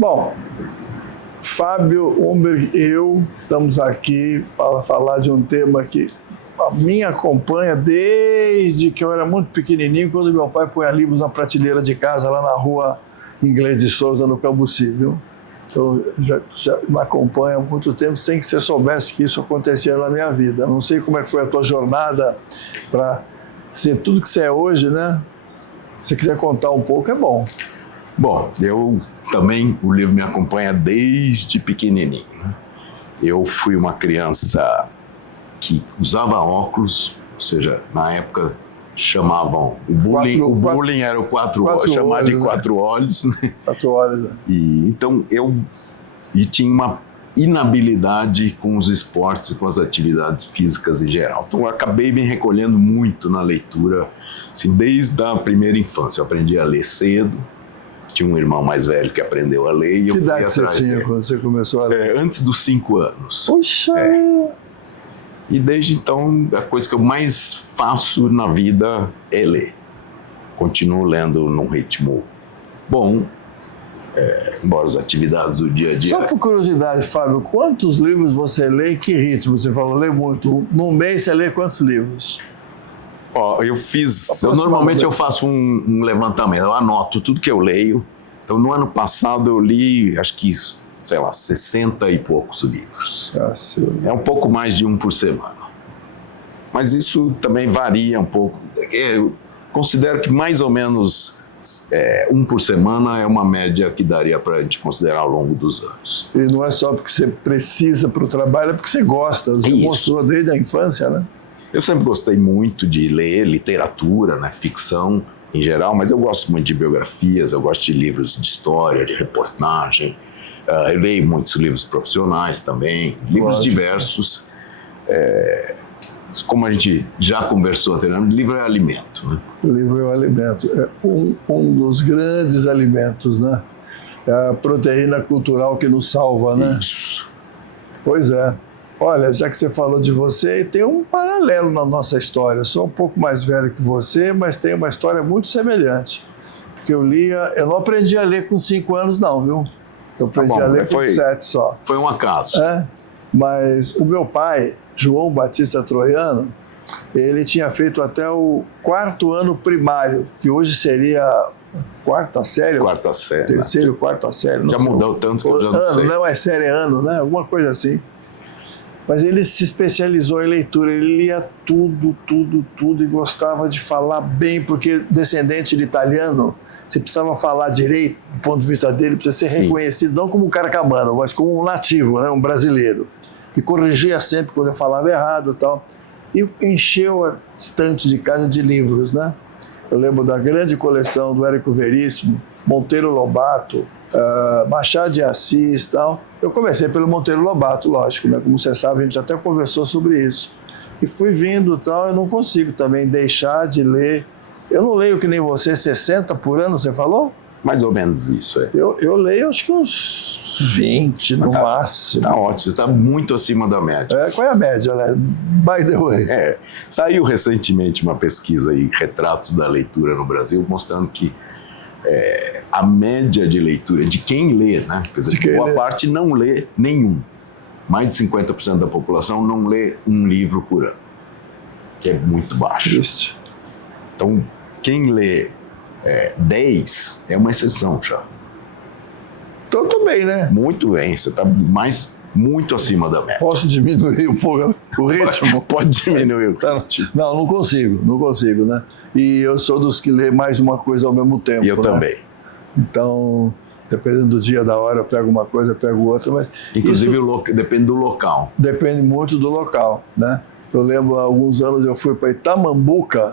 Bom, Fábio Umberg e eu estamos aqui para falar de um tema que a mim acompanha desde que eu era muito pequenininho, quando meu pai punha livros na prateleira de casa, lá na rua Inglês de Souza, no Cambuci, viu? Então, já me acompanha há muito tempo, sem que você soubesse que isso acontecia na minha vida. Não sei como é que foi a tua jornada para ser tudo que você é hoje, né? Se você quiser contar um pouco, é bom. Bom, eu também, o livro me acompanha desde pequenininho, né? Eu fui uma criança que usava óculos, ou seja, na época chamavam o bullying era o quatro olhos, chamar de quatro olhos, né? 4 olhos. Né? E então eu tinha uma inabilidade com os esportes e com as atividades físicas em geral. Então eu acabei me recolhendo muito na leitura, assim, desde a primeira infância. Eu aprendi a ler cedo. Tinha um irmão mais velho que aprendeu a ler e eu fui atrás dele. Que idade você tinha quando você começou a ler? Antes dos 5 anos. Puxa! E desde então, a coisa que eu mais faço na vida é ler. Continuo lendo num ritmo bom, embora as atividades do dia a dia... Só por curiosidade, Fábio, quantos livros você lê e que ritmo? Você falou, lê muito. Num mês você lê quantos livros? Normalmente eu faço um levantamento, eu anoto tudo que eu leio. Então, no ano passado eu li, acho que, sei lá, 60 e poucos livros. É um pouco mais de um por semana. Mas isso também varia um pouco. Eu considero que mais ou menos um por semana é uma média que daria para a gente considerar ao longo dos anos. E não é só porque você precisa para o trabalho, é porque você gosta. Você mostrou desde a infância, né? Eu sempre gostei muito de ler literatura, né, ficção em geral, mas eu gosto muito de biografias, eu gosto de livros de história, de reportagem. Eu leio muitos livros profissionais também, livros diversos. Como a gente já conversou anteriormente, livro é alimento. Né? O livro é o alimento. É um dos grandes alimentos, né? É a proteína cultural que nos salva, né? Isso. Pois é. Olha, já que você falou de você, tem um paralelo na nossa história. Eu sou um pouco mais velho que você, mas tem uma história muito semelhante. Porque eu não aprendi a ler com 5 anos não, viu? Eu aprendi a ler com 7 só. Foi um acaso. Mas o meu pai, João Batista Troiano, ele tinha feito até o 4º ano primário, que hoje seria... Quarta série? Terceiro, quarta série. Já mudou tanto que eu já não sei. Não é série, é ano, né? Alguma coisa assim. Mas ele se especializou em leitura, ele lia tudo e gostava de falar bem, porque descendente de italiano, você precisava falar direito, do ponto de vista dele, precisa ser reconhecido, não como um carcamano, mas como um nativo, né? Um brasileiro. E corrigia sempre quando eu falava errado e tal. E encheu a estante de casa de livros, né? Eu lembro da grande coleção do Érico Veríssimo, Monteiro Lobato, Machado de Assis e tal. Eu comecei pelo Monteiro Lobato, lógico, né? Como você sabe, a gente até conversou sobre isso. E fui vindo e tal, eu não consigo também deixar de ler. Eu não leio que nem você, 60 por ano, você falou? Mais ou menos isso, Eu leio acho que uns 20 no máximo. Tá ótimo, você está muito acima da média. Qual é a média, né? By the way. Saiu recentemente uma pesquisa aí, Retratos da Leitura no Brasil, mostrando que a média de leitura de quem lê, né? Quer dizer, boa parte não lê nenhum. Mais de 50% da população não lê um livro por ano, que é muito baixo. Triste. Então, quem lê 10 é uma exceção já. Então, tudo bem, né? Muito bem, você está muito acima da média. Posso diminuir um pouco o ritmo? Pode diminuir o ritmo. Não consigo, né? E eu sou dos que lê mais uma coisa ao mesmo tempo. E eu também. Então, dependendo do dia, da hora, eu pego uma coisa, eu pego outra. Mas inclusive, depende do local. Depende muito do local, né? Eu lembro, há alguns anos, eu fui para Itamambuca,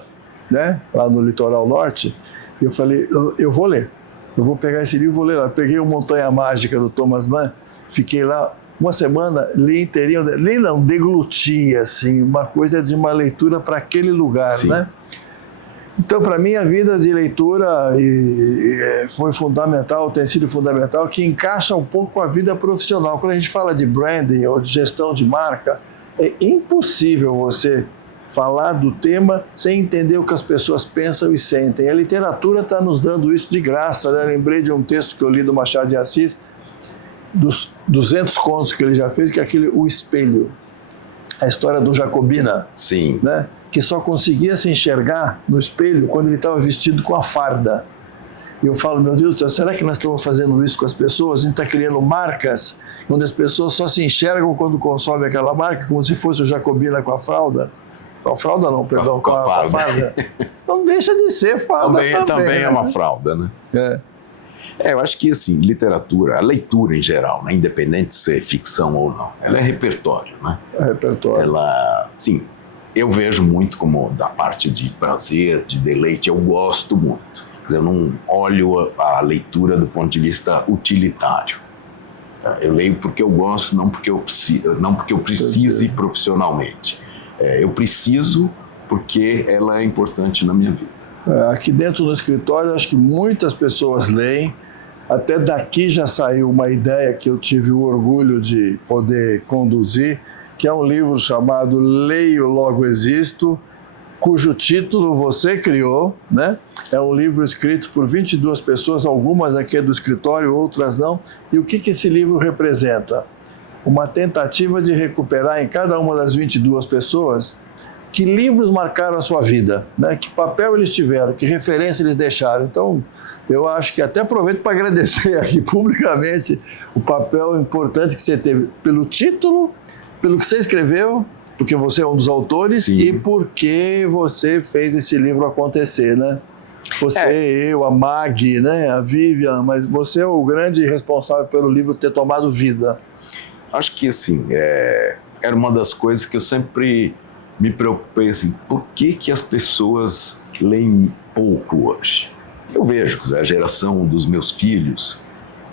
né? Lá no litoral norte, e eu falei, eu vou ler. Eu vou pegar esse livro e vou ler lá. Eu peguei o Montanha Mágica, do Thomas Mann, fiquei lá uma semana, li inteirinho, li não, degluti, assim, uma coisa de uma leitura para aquele lugar, né? Então, para mim, a vida de leitura foi fundamental, tem sido fundamental, que encaixa um pouco com a vida profissional. Quando a gente fala de branding ou de gestão de marca, é impossível você falar do tema sem entender o que as pessoas pensam e sentem. A literatura está nos dando isso de graça, né? Lembrei de um texto que eu li do Machado de Assis, dos 200 contos que ele já fez, que é aquele O Espelho. A história do Jacobina. Sim. Né? Que só conseguia se enxergar no espelho quando ele estava vestido com a farda. E eu falo, meu Deus do céu, será que nós estamos fazendo isso com as pessoas? A gente está criando marcas onde as pessoas só se enxergam quando consomem aquela marca, como se fosse o Jacobina com a fralda. Com a fralda não, perdão, com a farda. Não deixa de ser farda também né? é uma fralda, né? Eu acho que, assim, literatura, a leitura em geral, né, independente de ser ficção ou não, ela é repertório, né? É repertório. Ela, sim, eu vejo muito como da parte de prazer, de deleite, eu gosto muito. Quer dizer, eu não olho a leitura do ponto de vista utilitário. Eu leio porque eu gosto, não porque eu precise profissionalmente. Eu preciso porque ela é importante na minha vida. Aqui dentro do escritório, acho que muitas pessoas leem. Até daqui já saiu uma ideia que eu tive o orgulho de poder conduzir, que é um livro chamado Leio, Logo Existo, cujo título você criou, né? É um livro escrito por 22 pessoas, algumas aqui do escritório, outras não. E o que esse livro representa? Uma tentativa de recuperar em cada uma das 22 pessoas que livros marcaram a sua vida, né? Que papel eles tiveram, que referência eles deixaram. Então, eu acho que até aproveito para agradecer aqui publicamente o papel importante que você teve pelo título, pelo que você escreveu, porque você é um dos autores. Sim. E porque você fez esse livro acontecer, né? Você, eu, a Mag, né? A Vivian, mas você é o grande responsável pelo livro ter tomado vida. Acho que, assim, era uma das coisas que eu sempre me preocupei, assim, por que as pessoas leem pouco hoje? Eu vejo que a geração dos meus filhos,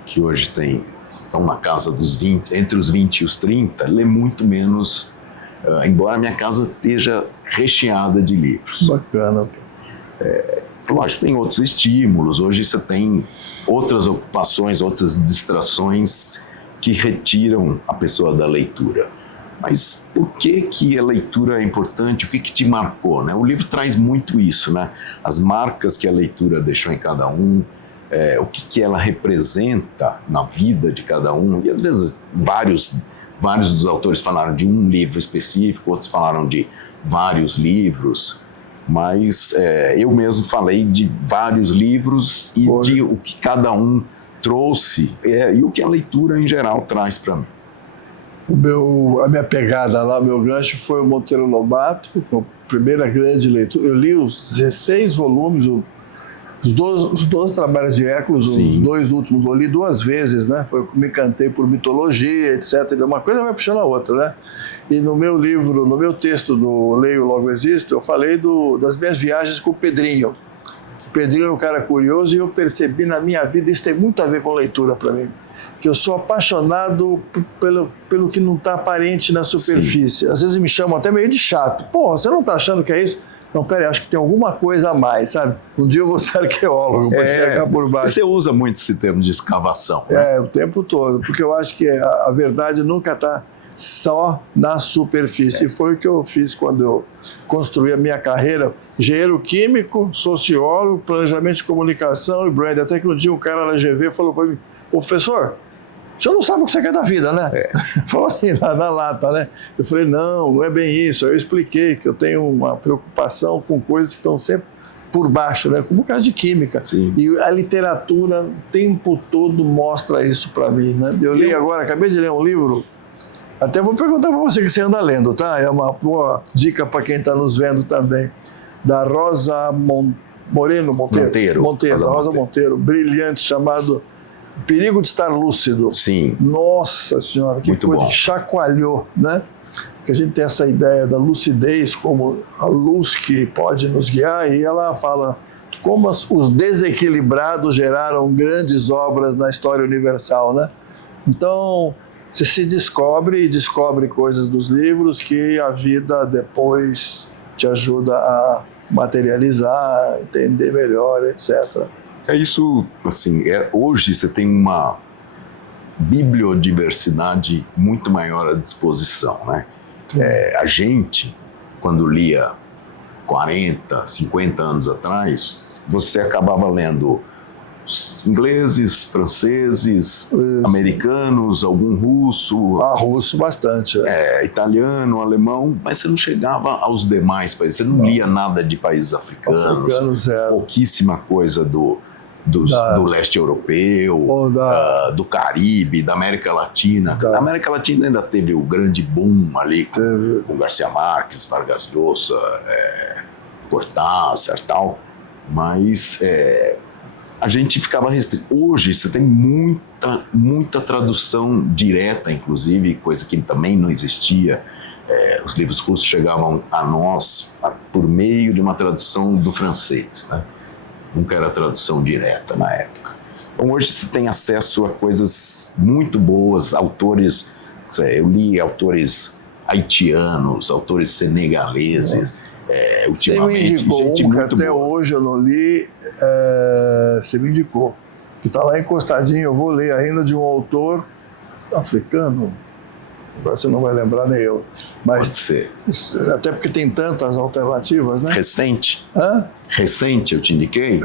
que hoje estão na casa dos 20, entre os 20 e os 30, lê muito menos, embora a minha casa esteja recheada de livros. Bacana. Lógico, tem outros estímulos, hoje você tem outras ocupações, outras distrações que retiram a pessoa da leitura. Mas por que a leitura é importante? O que te marcou, né? O livro traz muito isso, né? As marcas que a leitura deixou em cada um, o que ela representa na vida de cada um. E às vezes vários dos autores falaram de um livro específico, outros falaram de vários livros, mas eu mesmo falei de vários livros e de o que cada um trouxe e o que a leitura em geral traz para mim. A minha pegada lá, meu gancho foi o Monteiro Lobato, a primeira grande leitura. Eu li os 16 volumes, os 12 trabalhos de Hércules, os 2 últimos eu li 2 vezes, né? Me encantei por mitologia, etc. Uma coisa vai puxando a outra, né? E no meu livro, no meu texto do Leio, Logo Existo, eu falei das minhas viagens com o Pedrinho. O Pedrinho era um cara curioso e eu percebi na minha vida, isso tem muito a ver com leitura para mim, que eu sou apaixonado pelo que não está aparente na superfície. Sim. Às vezes me chamam até meio de chato. Pô, você não está achando que é isso? Não, peraí, acho que tem alguma coisa a mais, sabe? Um dia eu vou ser arqueólogo, vou chegar por baixo. Você usa muito esse termo de escavação, né? O tempo todo, porque eu acho que a verdade nunca está só na superfície. E foi o que eu fiz quando eu construí a minha carreira. Engenheiro químico, sociólogo, planejamento de comunicação e brand. Até que um dia um cara na GV falou para mim, professor, o senhor não sabe o que você quer da vida, né? Falou assim, na lata, né? Eu falei, não é bem isso. Aí eu expliquei que eu tenho uma preocupação com coisas que estão sempre por baixo, né? Como o caso de química. Sim. E a literatura o tempo todo mostra isso para mim, né? Eu li agora, acabei de ler um livro, até vou perguntar para você que você anda lendo, tá? É uma boa dica para quem está nos vendo também. Da Rosa Monteiro, Rosa Monteiro, brilhante, chamado Perigo de Estar Lúcido. Sim. Nossa Senhora, que muito coisa bom. Que chacoalhou, né? Que a gente tem essa ideia da lucidez como a luz que pode nos guiar, e ela fala como os desequilibrados geraram grandes obras na história universal, né? Então, você se descobre coisas dos livros que a vida depois te ajuda a materializar, entender melhor, etc. É isso, assim, hoje você tem uma bibliodiversidade muito maior à disposição, né? A gente, quando lia 40, 50 anos atrás, você acabava lendo Os ingleses, franceses, americanos, algum russo. Russo bastante. Italiano, alemão, mas você não chegava aos demais países. Você não lia nada de países africanos. Pouquíssima coisa do leste europeu, do Caribe, da América Latina. Na América Latina ainda teve o grande boom ali com Garcia Marques, Vargas Llosa, Cortázar e tal, mas a gente ficava restrito. Hoje você tem muita tradução direta, inclusive, coisa que também não existia. Os livros russos chegavam a nós por meio de uma tradução do francês, né? Nunca era tradução direta na época. Então hoje você tem acesso a coisas muito boas, autores, eu li autores haitianos, autores senegaleses, ultimamente. Você me indicou gente que muito até boa. hoje eu não li, você me indicou, que está lá encostadinho, eu vou ler ainda, de um autor africano. Agora você não vai lembrar, nem eu. Mas, pode ser. Até porque tem tantas alternativas, né? Recente? Hã? Recente, eu te indiquei?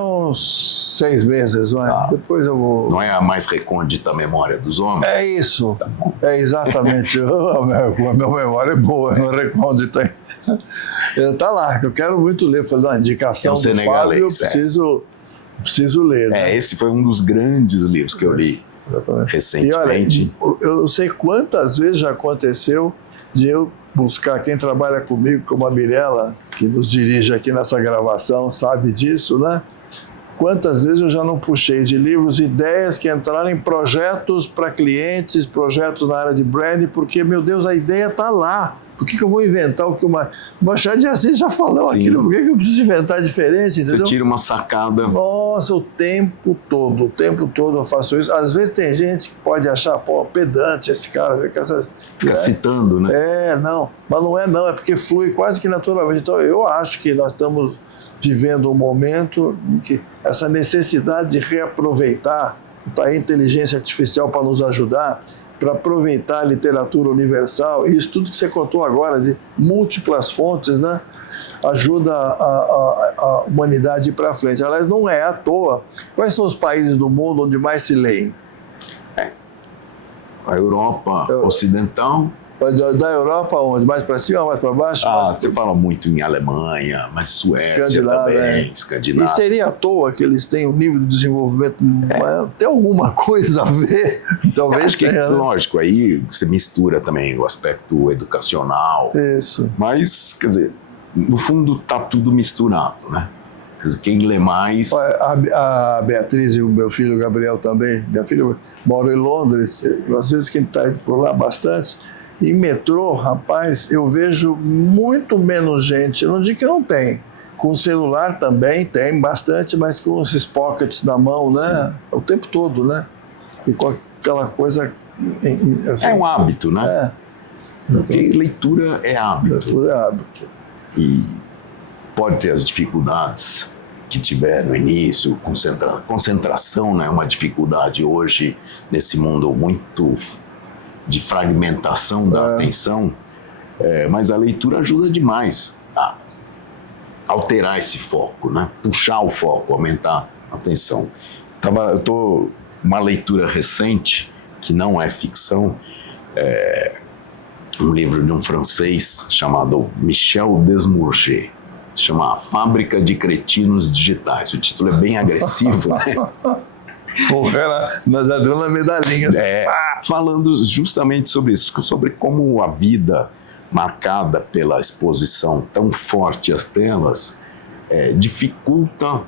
Uns 6 meses, vai. Depois eu vou... Não é a mais recôndita memória dos homens? É isso. Exatamente. A minha memória é boa, não é recôndita. Tá lá, eu quero muito ler, fazer uma indicação do Fábio, eu preciso ler. Né? Esse foi um dos grandes livros que eu li. Exatamente. Recentemente. E olha, eu sei quantas vezes já aconteceu de eu buscar quem trabalha comigo, como a Mirella, que nos dirige aqui nessa gravação, sabe disso, né? Quantas vezes eu já não puxei de livros ideias que entraram em projetos para clientes, projetos na área de branding, porque, meu Deus, a ideia está lá. Por que eu vou inventar o que o Machado de Assis já falou? Sim. Aquilo? Por que eu preciso inventar diferente? Entendeu? Você tira uma sacada. Nossa, o tempo todo eu faço isso. Às vezes tem gente que pode achar, pedante esse cara. Fica citando, né? Não. Mas não é porque flui quase que naturalmente. Então eu acho que nós estamos vivendo um momento em que essa necessidade de reaproveitar, a inteligência artificial para nos ajudar, para aproveitar a literatura universal, e isso tudo que você contou agora, de múltiplas fontes, né, ajuda a humanidade a ir para frente. Aliás, não é à toa. Quais são os países do mundo onde mais se leem? A Europa Ocidental. Da Europa onde? Mais para cima ou mais para baixo? Você fala muito em Alemanha, mas Suécia também, Escandinávia. E seria à toa que eles têm um nível de desenvolvimento... Tem alguma coisa a ver? Talvez acho que, lógico, aí você mistura também o aspecto educacional. Isso. Mas, quer dizer, no fundo está tudo misturado, né? Quer dizer, quem lê mais... A Beatriz e o meu filho Gabriel também. Minha filha mora em Londres. Às vezes quem está por lá bastante... Em metrô, rapaz, eu vejo muito menos gente, eu não digo que não tem, com celular também tem bastante, mas com esses pockets na mão, né? Sim. O tempo todo, né? E com aquela coisa... Assim, é um hábito, né? Porque leitura é hábito. Leitura é hábito. E pode ter as dificuldades que tiver no início, concentração, né? É uma dificuldade hoje nesse mundo muito... de fragmentação da atenção, mas a leitura ajuda demais a alterar esse foco, né? Puxar o foco, aumentar a atenção. Eu estou uma leitura recente, que não é ficção, um livro de um francês chamado Michel Desmourget, chama A Fábrica de Cretinos Digitais. O título é bem agressivo, né? Nós já deu uma medalhinha. Falando justamente sobre isso, sobre como a vida marcada pela exposição tão forte às telas dificulta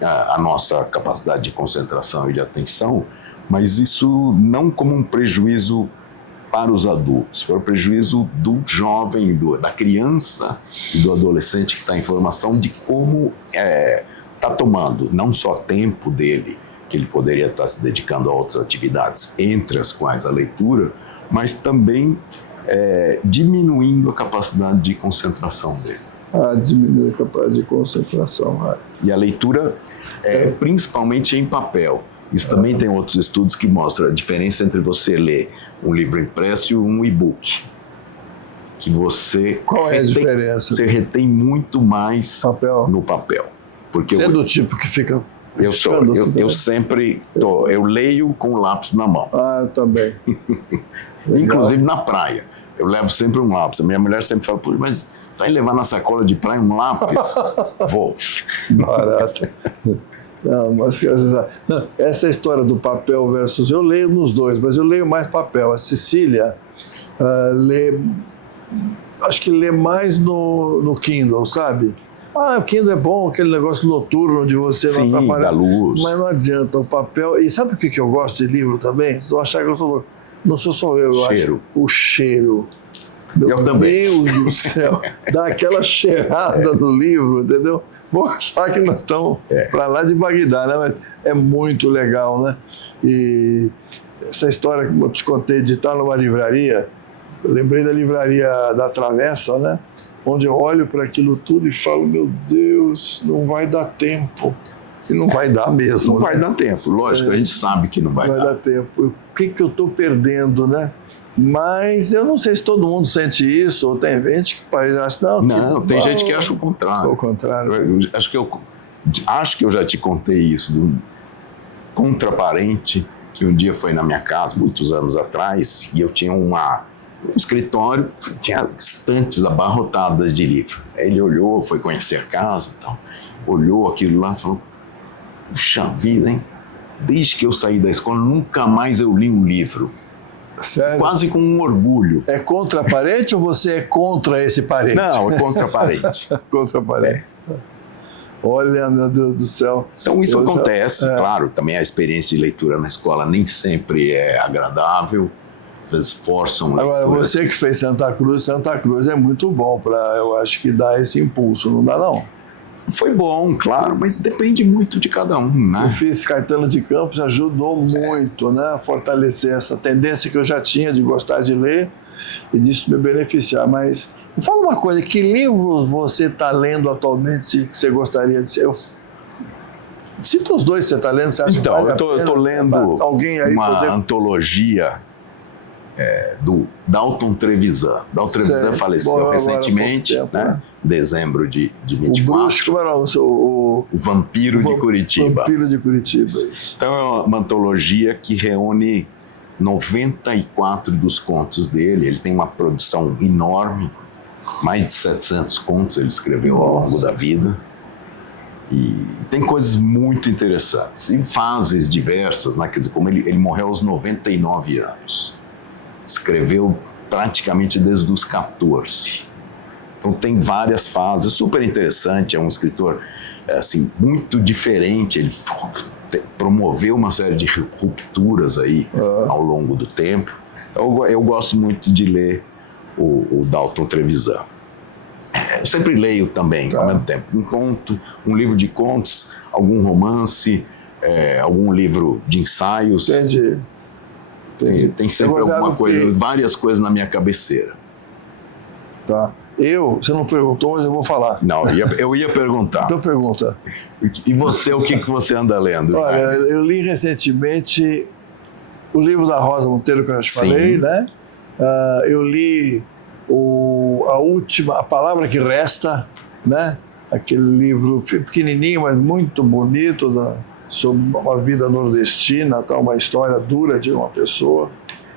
a nossa capacidade de concentração e de atenção, mas isso não como um prejuízo para os adultos, para o prejuízo do jovem, da criança e do adolescente que está em formação de como está tomando não só tempo dele, que ele poderia estar se dedicando a outras atividades, entre as quais a leitura, mas também diminuindo a capacidade de concentração dele. Diminuir a capacidade de concentração. E a leitura, principalmente em papel. Isso também tem outros estudos que mostram a diferença entre você ler um livro impresso e um e-book. Que você... Qual é a diferença? Você retém muito mais no papel. Porque você é do tipo que fica Eu sempre tô. Eu leio com o lápis na mão. Ah, eu também. Inclusive na praia. Eu levo sempre um lápis. A minha mulher sempre fala, pô, mas vai levar na sacola de praia um lápis? Vou. Barato. Não, mas não, essa história do papel versus... Eu leio nos dois, mas eu leio mais papel. A Cecília acho que lê mais no Kindle, sabe? Ah, o Kindle é bom, aquele negócio noturno de você não atrapalhar. Da luz. Mas não adianta, o papel... E sabe o que eu gosto de livro também? Vocês vão achar que eu sou... Não sou só eu acho. O cheiro. Meu Deus do céu, dá aquela cheirada no livro, entendeu? Vou achar que nós estamos para lá de Bagdá, né? Mas é muito legal, né? E essa história que eu te contei de estar numa livraria, eu lembrei da livraria da Travessa, né? Onde eu olho para aquilo tudo e falo, meu Deus, não vai dar tempo. E não vai dar mesmo. Não vai dar tempo, lógico, a gente sabe que não vai dar. Não vai dar tempo. O que eu estou perdendo, né? Mas eu não sei se todo mundo sente isso, ou tem gente que acha... Não, tem gente que acha o contrário. O contrário. Acho que eu já te contei isso, do contraparente, que um dia foi na minha casa, muitos anos atrás, e eu tinha um escritório, tinha estantes abarrotadas de livro. Aí ele olhou, foi conhecer a casa e tal, olhou aquilo lá e falou, puxa vida, hein? Desde que eu saí da escola, nunca mais eu li um livro. Sério? Quase com um orgulho. É contra parente ou você é contra esse parente? Não, é contra parente. Contra parente. Olha, meu Deus do céu. Então isso acontece, claro, também a experiência de leitura na escola nem sempre é agradável, às vezes forçam leitura. Agora, você que fez Santa Cruz é muito bom para, eu acho que dar esse impulso, não dá não? Foi bom, claro, mas depende muito de cada um, né? Eu fiz Caetano de Campos, ajudou muito, né, a fortalecer essa tendência que eu já tinha de gostar de ler e disso me beneficiar. Mas me fala uma coisa, que livros você está lendo atualmente que você gostaria de ser? Cita os dois que você está lendo, você acha então, que vale eu estou lendo uma antologia do Dalton Trevisan. Dalton Trevisan faleceu recentemente, né? Dezembro de 24. O bruxo, como era o Vampiro de Curitiba. Vampiro de Curitiba, isso. Então é uma antologia que reúne 94 dos contos dele. Ele tem uma produção enorme, mais de 700 contos ele escreveu ao longo da vida. E tem coisas muito interessantes, em fases diversas, né? Quer dizer, como ele morreu aos 99 anos. Escreveu praticamente desde os 14. Então tem várias fases, super interessante, é um escritor assim, muito diferente, ele promoveu uma série de rupturas aí ao longo do tempo. Então, eu gosto muito de ler o Dalton Trevisan. Eu sempre leio também, ao mesmo tempo, um conto, um livro de contos, algum romance, algum livro de ensaios. Entendi. Tem sempre alguma coisa, várias coisas na minha cabeceira. Tá. Você não perguntou, mas eu vou falar. Não, eu ia perguntar. Então pergunta. E você, o que você anda lendo? Olha, eu li recentemente o livro da Rosa Monteiro, que eu já te falei, né? Eu li A Palavra que Resta, né? Aquele livro pequenininho, mas muito bonito, sobre uma vida nordestina, uma história dura de uma pessoa,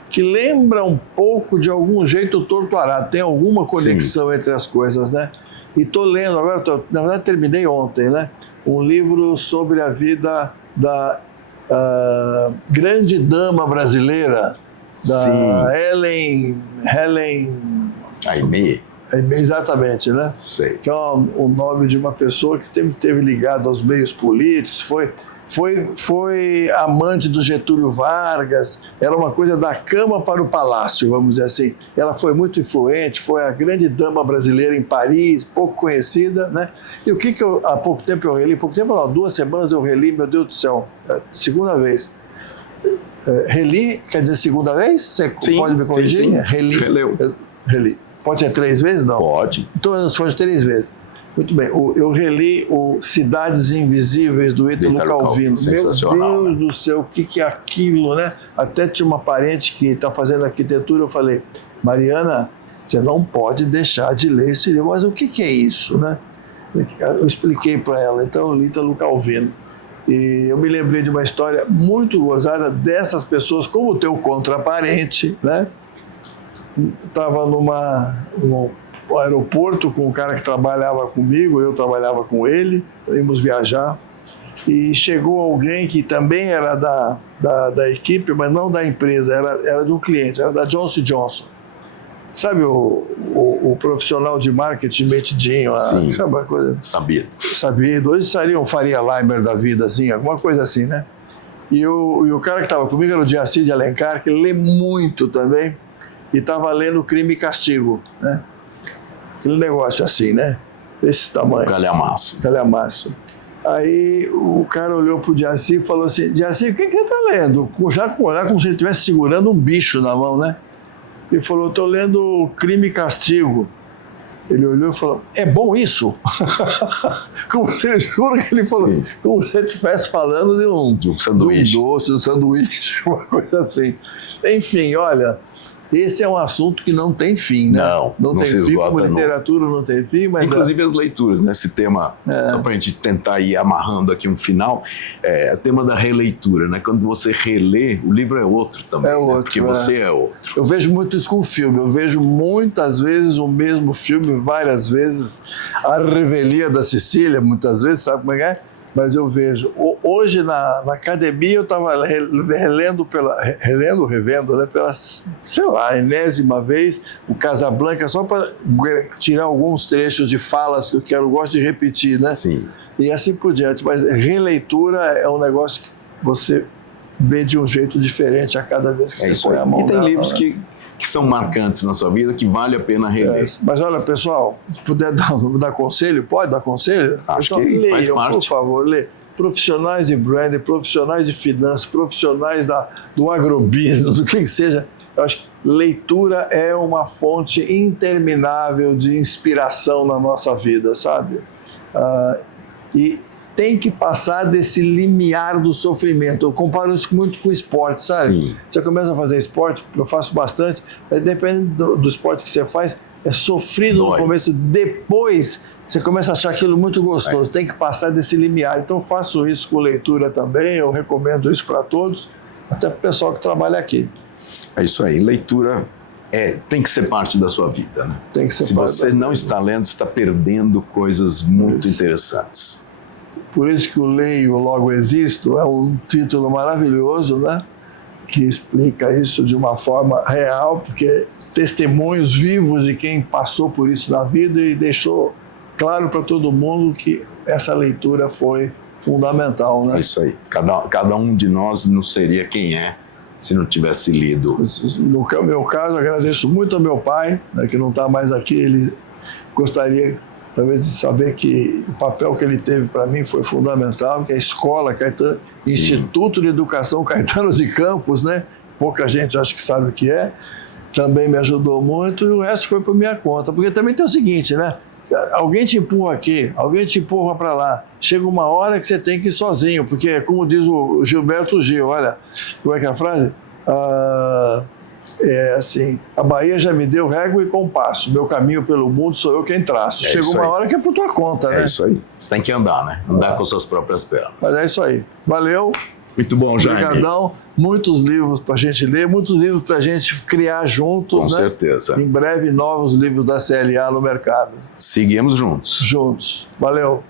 que lembra um pouco, de algum jeito, o Torto Arado. Tem alguma conexão entre as coisas, né? E estou lendo agora, na verdade terminei ontem, né? Um livro sobre a vida da grande dama brasileira, da Helen Aimee. Exatamente, né? Sei. Que é o nome de uma pessoa que teve ligado aos meios políticos, foi amante do Getúlio Vargas, era uma coisa da cama para o palácio, vamos dizer assim. Ela foi muito influente, foi a grande dama brasileira em Paris, pouco conhecida, né? E o que há pouco tempo eu reli? Pouco tempo não, 2 semanas eu reli, meu Deus do céu, segunda vez. Reli, quer dizer segunda vez? Você pode me corrigir? Sim. Reli. Pode ser 3 vezes, não? Pode. Então foi 3 vezes. Muito bem, eu reli o Cidades Invisíveis, do Ítalo Calvino. Meu Deus do céu, o que é aquilo, né? Até tinha uma parente que está fazendo arquitetura, eu falei, Mariana, você não pode deixar de ler esse livro. Mas o que é isso, né? Eu expliquei para ela, então eu li Ítalo Calvino. E eu me lembrei de uma história muito gozada dessas pessoas, como o teu contraparente, né? Estava no aeroporto com um cara que trabalhava comigo, eu trabalhava com ele, íamos viajar, e chegou alguém que também era da equipe, mas não da empresa, era de um cliente, era da Johnson & Johnson. Sabe o profissional de marketing metidinho? Sim, sabe uma coisa? Sabido. Hoje seria um Faria Limer da vida, assim, alguma coisa assim, né? E o cara que estava comigo era o Jaci de Alencar, que lê muito também, e estava lendo Crime e Castigo, né? Aquele negócio assim, né? Desse tamanho. Calhamaço. Aí o cara olhou pro Jaci e falou assim, Jaci, o que você está lendo? Já com olhar como se ele estivesse segurando um bicho na mão, né? Ele falou, estou lendo Crime e Castigo. Ele olhou e falou, é bom isso? Como se ele jura que ele falou, sim, como se ele estivesse falando de um sanduíche. De um doce, de um sanduíche, uma coisa assim. Enfim, olha, esse é um assunto que não tem fim, né? Não tem fim, como literatura não tem fim, mas... Inclusive as leituras, né? Esse tema, só para a gente tentar ir amarrando aqui um final, é o tema da releitura, né? Quando você relê, o livro é outro também, né? Porque você é outro. Eu vejo muito isso com o filme, eu vejo muitas vezes o mesmo filme, várias vezes, A Revelia da Sicília, muitas vezes, sabe como é? Mas eu vejo, hoje na academia eu estava revendo, né, pela, sei lá, enésima vez, o Casablanca, só para tirar alguns trechos de falas que eu gosto de repetir, né? Sim. E assim por diante. Mas releitura é um negócio que você vê de um jeito diferente a cada vez que você põe a mão. E tem livros que são marcantes na sua vida, que vale a pena reler. Mas olha, pessoal, se puder dar conselho, pode dar conselho? Acho que faz parte. Por favor, lê. Profissionais de branding, profissionais de finanças, profissionais do agrobusiness, do que seja. Eu acho que leitura é uma fonte interminável de inspiração na nossa vida, sabe? E tem que passar desse limiar do sofrimento. Eu comparo isso muito com esporte, sabe? Sim. Você começa a fazer esporte, eu faço bastante, mas depende do esporte que você faz, é sofrido no começo, depois você começa a achar aquilo muito gostoso, tem que passar desse limiar. Então eu faço isso com leitura também, eu recomendo isso para todos, até para o pessoal que trabalha aqui. É isso aí, leitura tem que ser parte da sua vida, né? Tem que ser. Se você não está lendo, você está perdendo coisas muito interessantes. Por isso que o Leio, Logo Existo é um título maravilhoso, né? Que explica isso de uma forma real, porque testemunhos vivos de quem passou por isso na vida e deixou claro para todo mundo que essa leitura foi fundamental, né? É isso aí. Cada um de nós não seria quem é se não tivesse lido. No meu caso, agradeço muito ao meu pai, né, que não está mais aqui. Ele gostaria talvez de saber que o papel que ele teve para mim foi fundamental, que a escola Caetano, Instituto de Educação Caetano de Campos, né? Pouca gente acho que sabe o que é, também me ajudou muito, e o resto foi por minha conta. Porque também tem o seguinte, né? Alguém te empurra aqui, alguém te empurra para lá. Chega uma hora que você tem que ir sozinho, porque, como diz o Gilberto Gil, olha, como é que é a frase? É assim, a Bahia já me deu régua e compasso, meu caminho pelo mundo sou eu quem traço. Chega uma hora que é por tua conta, né? É isso aí, você tem que andar, né? Andar com suas próprias pernas. Mas é isso aí, valeu. Muito bom, Jaime. Obrigadão. Muitos livros para a gente ler, muitos livros para a gente criar juntos. Com certeza. Em breve, novos livros da CLA no mercado. Seguimos juntos. Juntos. Valeu.